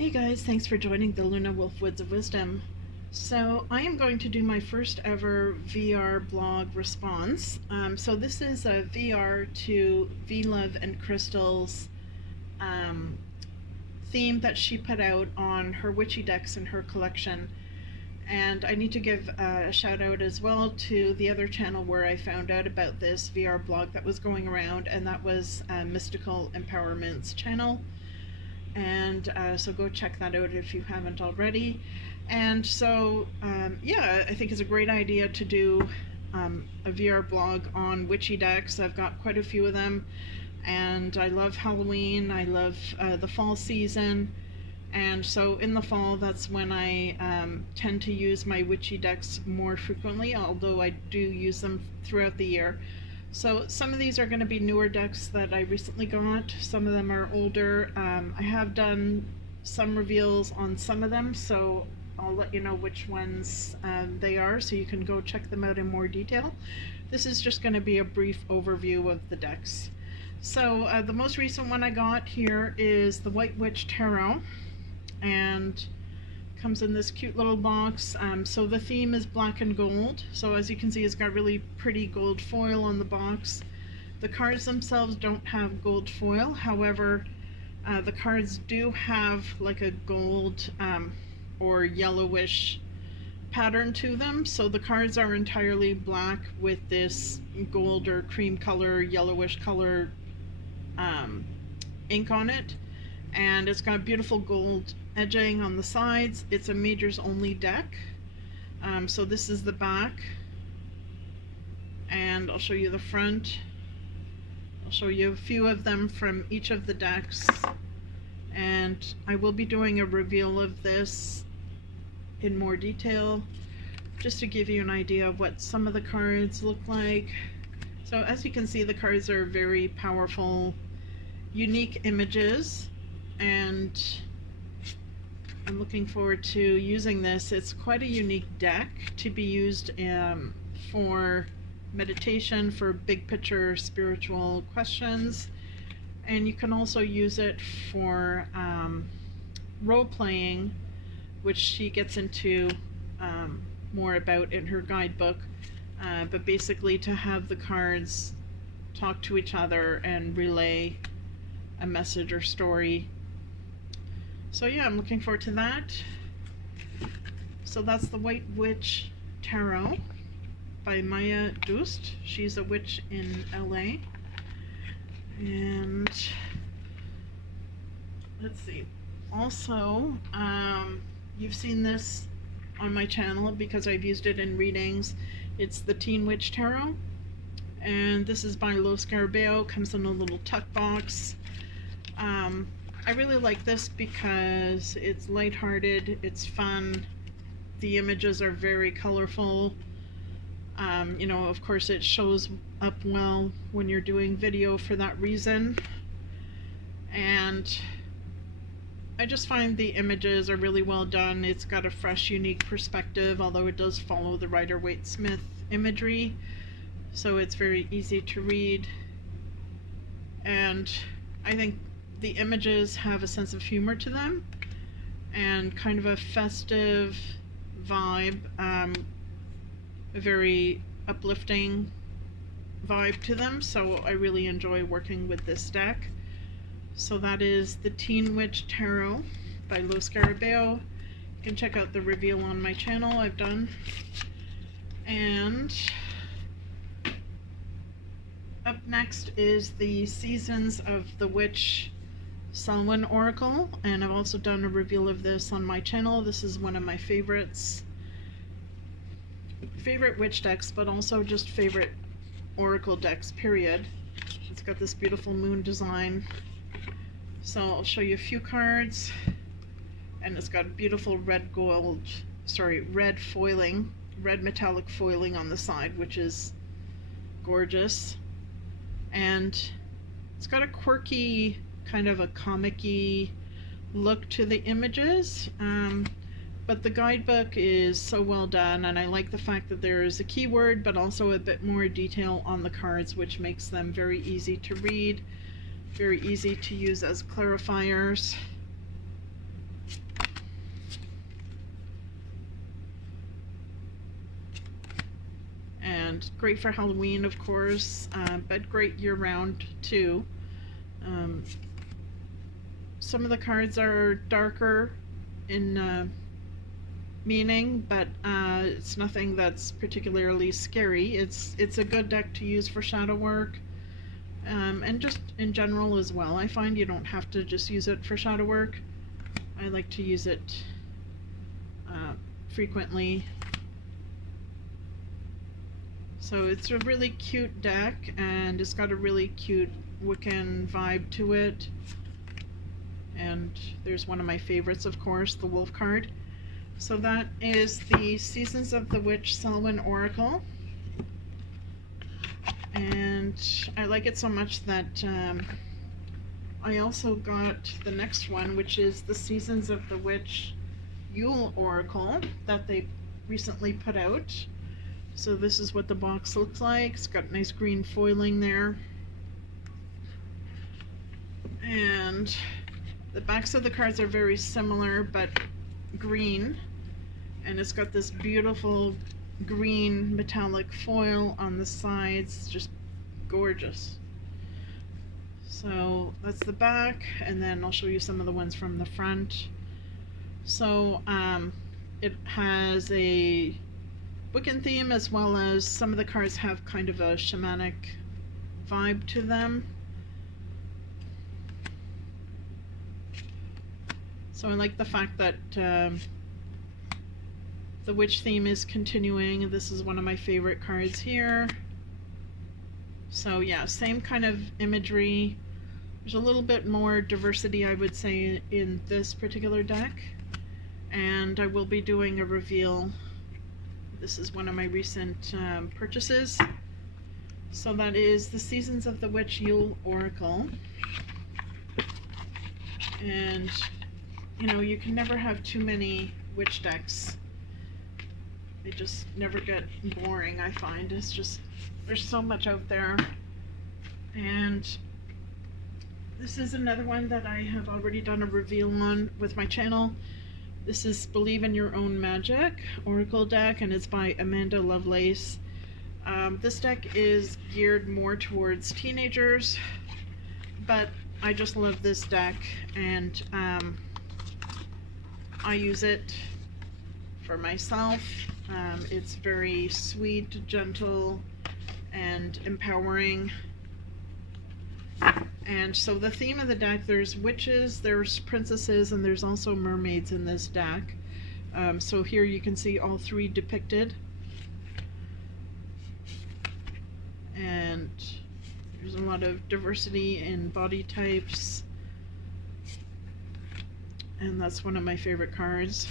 Hey guys, thanks for joining the Lunawolf Woods of Wisdom. So I am going to do my first ever VR blog response. So this is a VR to V-Love and Crystal's theme that she put out on her witchy decks in her collection. And I need to give a shout out as well to the other channel where I found out about this VR blog that was going around, and that was Mystical Empowerment's channel. And so go check that out if you haven't already. And so yeah, I think it's a great idea to do a VR blog on witchy decks. I've got quite a few of them, and I love Halloween, I love the fall season, and so in the fall that's when I tend to use my witchy decks more frequently, although I do use them throughout the year. So some of these are going to be newer decks that I recently got. Some of them are older. I have done some reveals on some of them, so I'll let you know which ones they are, so you can go check them out in more detail. This is just going to be a brief overview of the decks. So the most recent one I got here is the White Witch Tarot, and comes in this cute little box. So the theme is black and gold. So as you can see, it's got really pretty gold foil on the box. The cards themselves don't have gold foil. However, the cards do have like a gold or yellowish pattern to them. So the cards are entirely black with this gold or cream color, yellowish color ink on it. And it's got beautiful gold edging on the sides. It's a majors only deck. So this is the back, and I'll show you the front. I'll show you a few of them from each of the decks, and I will be doing a reveal of this in more detail, just to give you an idea of what some of the cards look like. So as you can see, the cards are very powerful, unique images, and I'm looking forward to using this. It's quite a unique deck to be used for meditation, for big picture spiritual questions, and you can also use it for role playing, which she gets into more about in her guidebook, but basically to have the cards talk to each other and relay a message or story. So yeah, I'm looking forward to that. So that's the White Witch Tarot by Maya Dust. She's a witch in LA. And let's see. Also, you've seen this on my channel because I've used it in readings. It's the Teen Witch Tarot. And this is by Lo Scarabeo. Comes in a little tuck box. I really like this because it's lighthearted, it's fun, the images are very colorful. You know, of course it shows up well when you're doing video for that reason. And I just find the images are really well done. It's got a fresh, unique perspective, although it does follow the Rider-Waite-Smith imagery. So it's very easy to read. And I think the images have a sense of humor to them and kind of a festive vibe, a very uplifting vibe to them, so I really enjoy working with this deck. So that is the Teen Witch Tarot by Lo Scarabeo. You can check out the reveal on my channel I've done. And up next is the Seasons of the Witch Selwyn Oracle, and I've also done a reveal of this on my channel. This is one of my favorite witch decks, but also just favorite oracle decks, period. It's got this beautiful moon design. So I'll show you a few cards, and it's got beautiful red foiling, red metallic foiling on the side, which is gorgeous. And it's got a quirky, kind of a comic-y look to the images, but the guidebook is so well done, and I like the fact that there is a keyword but also a bit more detail on the cards, which makes them very easy to read, very easy to use as clarifiers. and great for Halloween, of course, but great year-round too. Some of the cards are darker in meaning, but it's nothing that's particularly scary. It's a good deck to use for shadow work, and just in general as well. I find you don't have to just use it for shadow work. I like to use it frequently. So it's a really cute deck, and it's got a really cute Wiccan vibe to it. And there's one of my favorites, of course, the Wolf card. So that is the Seasons of the Witch Selwyn Oracle. And I like it so much that I also got the next one, which is the Seasons of the Witch Yule Oracle that they recently put out. So this is what the box looks like. It's got nice green foiling there. And the backs of the cards are very similar, but green. And it's got this beautiful green metallic foil on the sides, just gorgeous. So that's the back, and then I'll show you some of the ones from the front. So it has a Wiccan theme, as well as some of the cards have kind of a shamanic vibe to them. So I like the fact that the witch theme is continuing. This is one of my favorite cards here. So yeah, same kind of imagery. There's a little bit more diversity, I would say, in this particular deck. And I will be doing a reveal. This is one of my recent purchases. So that is the Seasons of the Witch Yule Oracle. And you know, you can never have too many witch decks. They just never get boring, I find. It's just, there's so much out there. And this is another one that I have already done a reveal on with my channel. This is Believe in Your Own Magic Oracle deck, and it's by Amanda Lovelace. This deck is geared more towards teenagers, but I just love this deck, and I use it for myself. It's very sweet, gentle, and empowering. And so the theme of the deck, there's witches, there's princesses, and there's also mermaids in this deck. So here you can see all three depicted. And there's a lot of diversity in body types. And that's one of my favorite cards.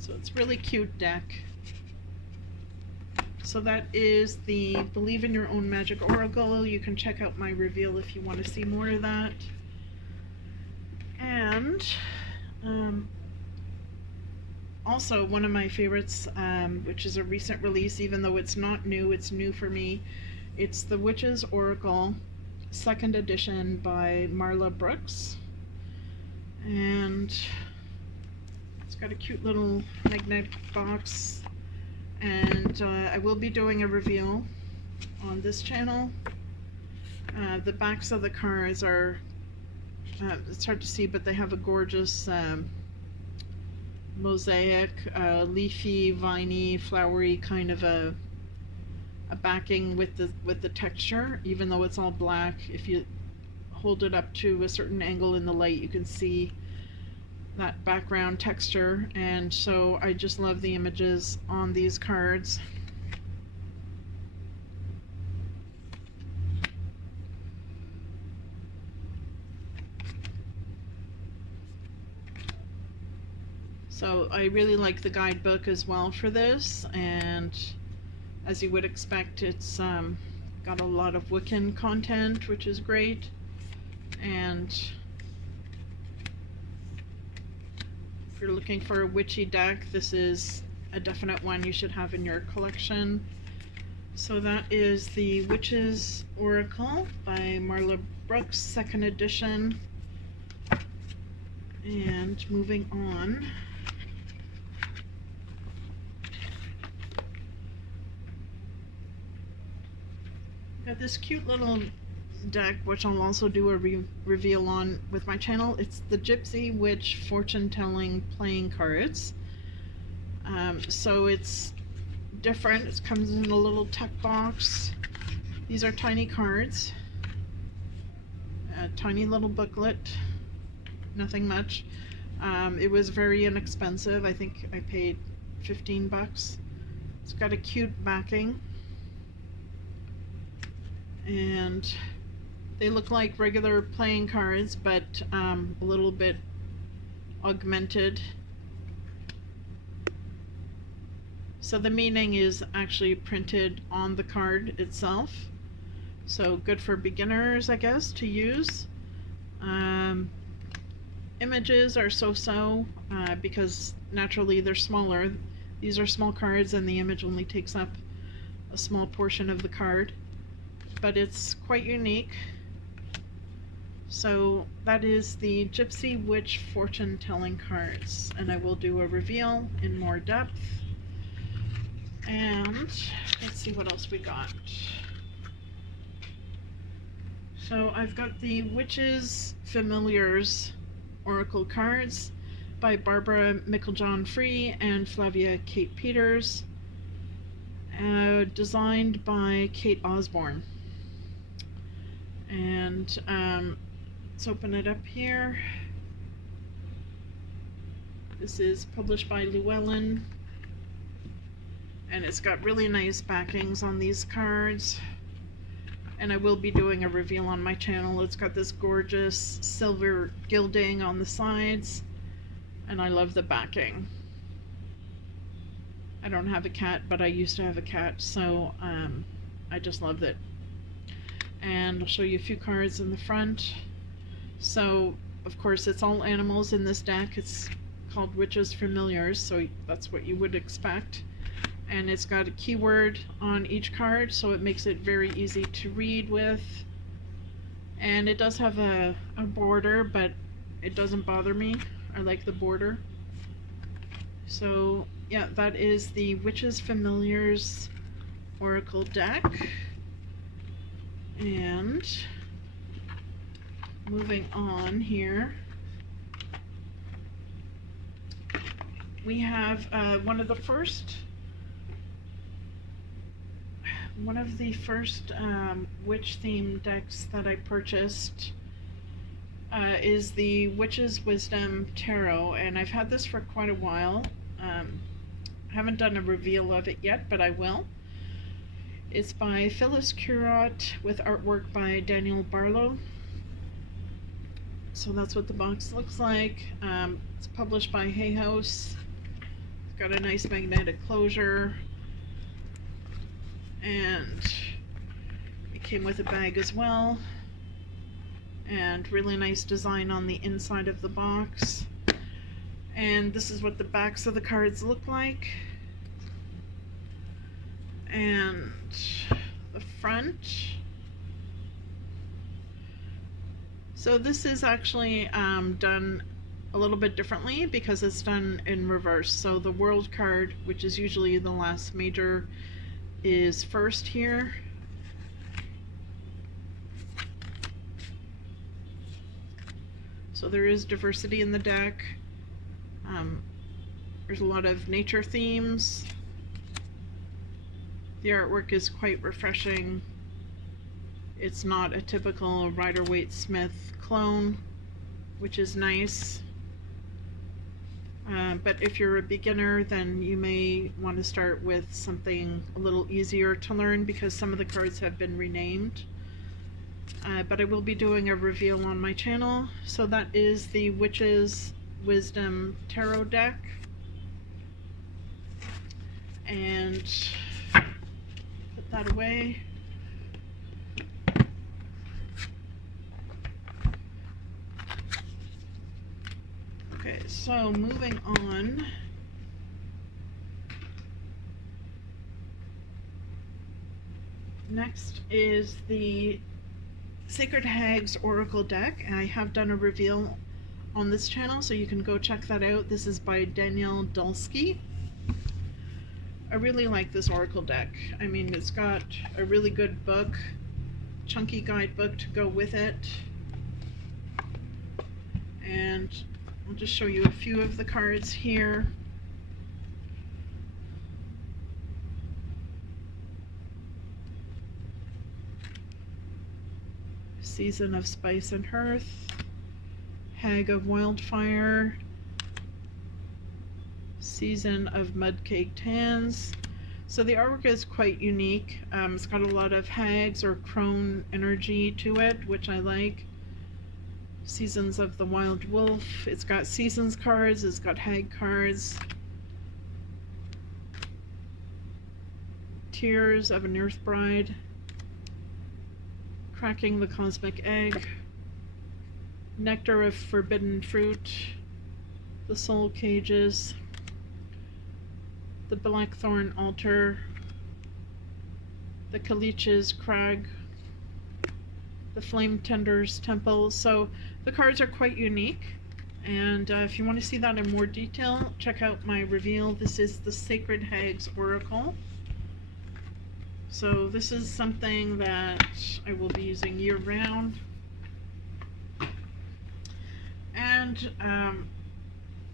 So it's a really cute deck. So that is the Believe in Your Own Magic Oracle. You can check out my reveal if you want to see more of that. And also one of my favorites, which is a recent release, even though it's not new, it's new for me. It's the Witches Oracle, 2nd edition by Marla Brooks. And it's got a cute little magnetic box. And I will be doing a reveal on this channel. The backs of the cards are, it's hard to see, but they have a gorgeous mosaic, leafy, viney, flowery kind of a backing with the texture. Even though it's all black, if you hold it up to a certain angle in the light, you can see that background texture. And so I just love the images on these cards. So I really like the guidebook as well for this, and as you would expect, it's got a lot of Wiccan content, which is great. And if you're looking for a witchy deck, this is a definite one you should have in your collection. So that is the Witches Oracle by Marla Brooks, 2nd edition. And moving on, Got this cute little deck, which I'll also do a reveal on with my channel. It's the Gypsy Witch Fortune Telling playing cards. So it's different. It comes in a little tuck box. These are tiny cards. A tiny little booklet. Nothing much. It was very inexpensive. I think I paid 15 bucks. It's got a cute backing. And they look like regular playing cards, but a little bit augmented. So the meaning is actually printed on the card itself. So good for beginners, I guess, to use. Images are so-so because naturally they're smaller. These are small cards and the image only takes up a small portion of the card. But it's quite unique. So that is the Gypsy Witch Fortune Telling cards, and I will do a reveal in more depth. And let's see what else we got. So I've got the Witches Familiars Oracle cards by Barbara Micklejohn Free and Flavia Kate Peters, designed by Kate Osborne. And let's open it up here. This is published by Llewellyn, and it's got really nice backings on these cards. And I will be doing a reveal on my channel. It's got this gorgeous silver gilding on the sides, and I love the backing. I don't have a cat, but I used to have a cat, so I just loved it. And I'll show you a few cards in the front. So, of course, it's all animals in this deck. It's called Witches Familiars, so that's what you would expect. And it's got a keyword on each card, so it makes it very easy to read with. And it does have a border, but it doesn't bother me. I like the border. So, yeah, that is the Witches Familiars Oracle deck. And moving on here, we have one of the first witch themed decks that I purchased is the Witch's Wisdom Tarot, and I've had this for quite a while. Haven't done a reveal of it yet, but I will. It's by Phyllis Curott with artwork by Daniel Barlow. So that's what the box looks like. It's published by Hay House. It's got a nice magnetic closure. And it came with a bag as well. And really nice design on the inside of the box. And this is what the backs of the cards look like. And the front. So this is actually done a little bit differently because it's done in reverse. So the World card, which is usually the last major, is first here. So there is diversity in the deck. There's a lot of nature themes. The artwork is quite refreshing. It's not a typical Rider-Waite-Smith clone, which is nice. But if you're a beginner, then you may want to start with something a little easier to learn because some of the cards have been renamed. But I will be doing a reveal on my channel. So that is the Witch's Wisdom Tarot deck. And put that away. Okay, so moving on. Next is the Sacred Hags Oracle deck. I have done a reveal on this channel, so you can go check that out. This is by Danielle Dulski. I really like this Oracle deck. I mean, it's got a really good book. chunky guidebook to go with it. And I'll just show you a few of the cards here. Season of Spice and Hearth, Hag of Wildfire, Season of Mudcaked Hands. So the artwork is quite unique. It's got a lot of hags or crone energy to it, which I like. Seasons of the Wild Wolf. It's got seasons cards, it's got hag cards. Tears of an Earth Bride. Cracking the Cosmic Egg. Nectar of Forbidden Fruit. The Soul Cages. The Blackthorn Altar. The Kalich's Crag. The Flame Tender's Temple. So the cards are quite unique, and if you want to see that in more detail, check out my reveal. This is the Sacred Hags Oracle. So this is something that I will be using year round. And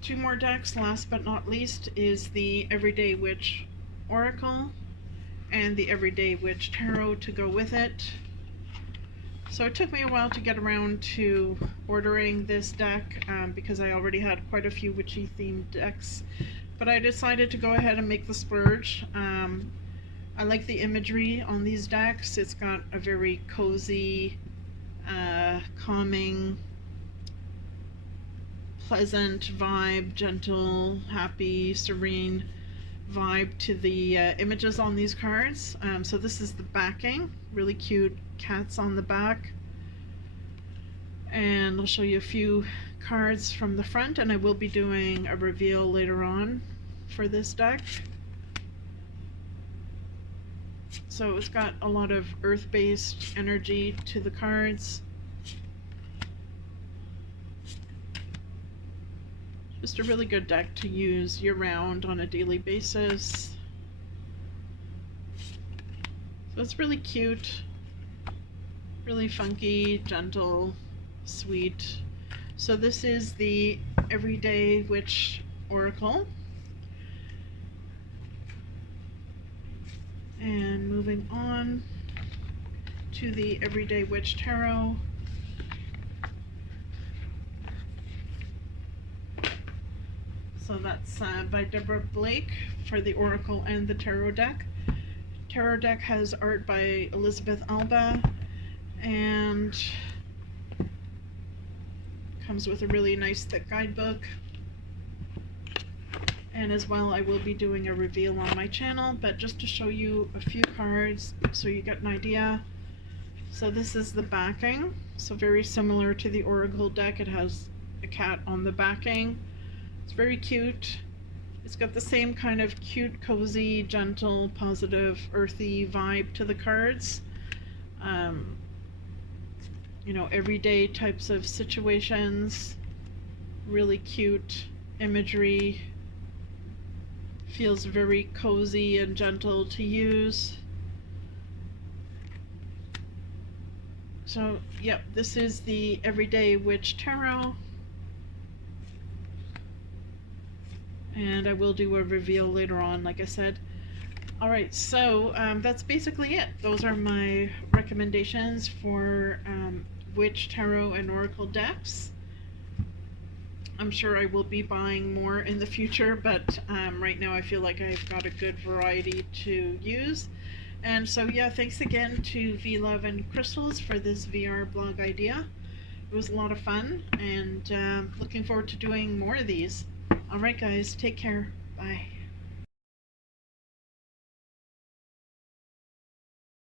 two more decks, last but not least, is the Everyday Witch Oracle and the Everyday Witch Tarot to go with it. So it took me a while to get around to ordering this deck because I already had quite a few witchy themed decks, but I decided to go ahead and make the splurge. I like the imagery on these decks. It's got a very cozy, calming, pleasant vibe, gentle, happy, serene vibe to the images on these cards. So this is the backing, really cute cats on the back. And I'll show you a few cards from the front, and I will be doing a reveal later on for this deck. So it's got a lot of earth-based energy to the cards. Just a really good deck to use year-round on a daily basis. So it's really cute, really funky, gentle, sweet. So this is the Everyday Witch Oracle. And moving on to the Everyday Witch Tarot. So that's by Deborah Blake for the Oracle and the Tarot deck. Tarot deck has art by Elizabeth Alba and comes with a really nice thick guidebook. And as well, I will be doing a reveal on my channel, but just to show you a few cards so you get an idea. So this is the backing. So very similar to the Oracle deck, it has a cat on the backing. It's very cute. It's got the same kind of cute, cozy, gentle, positive, earthy vibe to the cards. You know, everyday types of situations. Really cute imagery. Feels very cozy and gentle to use. So, yep, this is the Everyday Witch Tarot. And I will do a reveal later on, like I said. Alright, so that's basically it. Those are my recommendations for Witch, Tarot, and Oracle decks. I'm sure I will be buying more in the future, but right now I feel like I've got a good variety to use. And so yeah, thanks again to V-Love and Crystals for this VR blog idea. It was a lot of fun, and looking forward to doing more of these. Alright guys, take care. Bye.